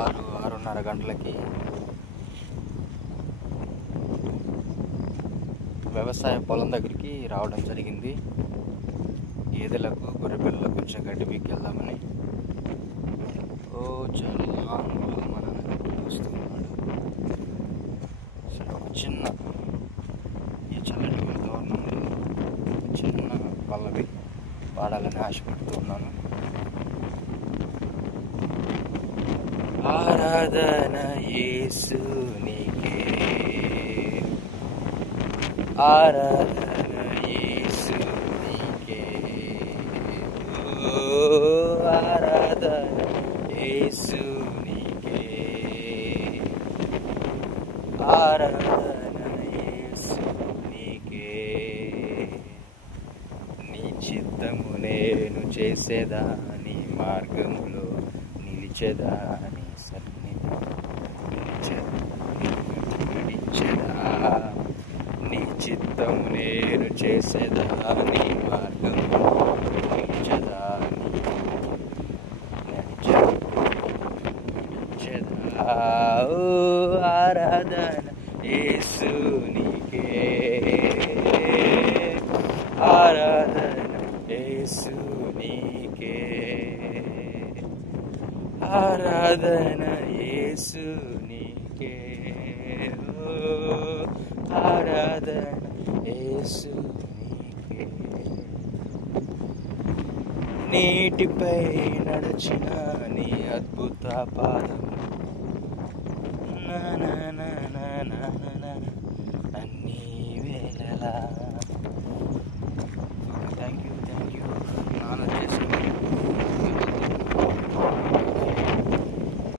6:30 గంటలకి వ్యవసాయ పొలం దగ్గరికి రావడం జరిగింది. గేదెలకు గొర్రెపిల్లలకు కొంచెం గడ్డి పీకెళ్దామని. చాలా లాంగ్లో మా నాన్న వస్తున్నాడు. సరే, ఒక చిన్న ఈ చల్లటి వాతావరణంలో చిన్న పల్లవి పాడాలని ఆశపడుతూ ఉన్నాను. ఆరాధన యేసునికే, ఆరాధన యేసునికే, ఆరాధన యేసునికే, ఆరాధన యేసునికే. నీ చిత్తము నేను చేసేదా, నీ మార్గములో నిలిచెదా, నీ సన్నిధి నిలిచెదా. నీ చిత్తము నేను చేసేదా, నీ మార్గములో నిలిచెదా, ఆరాధన యేసునికే, ఆరాధన యేసునికే, ఆరాధన యేసునికే, ఆరాధన యేసునికే. నీటిపై నడిచిన నీ అద్భుత పాదం, నా నా నా నా నా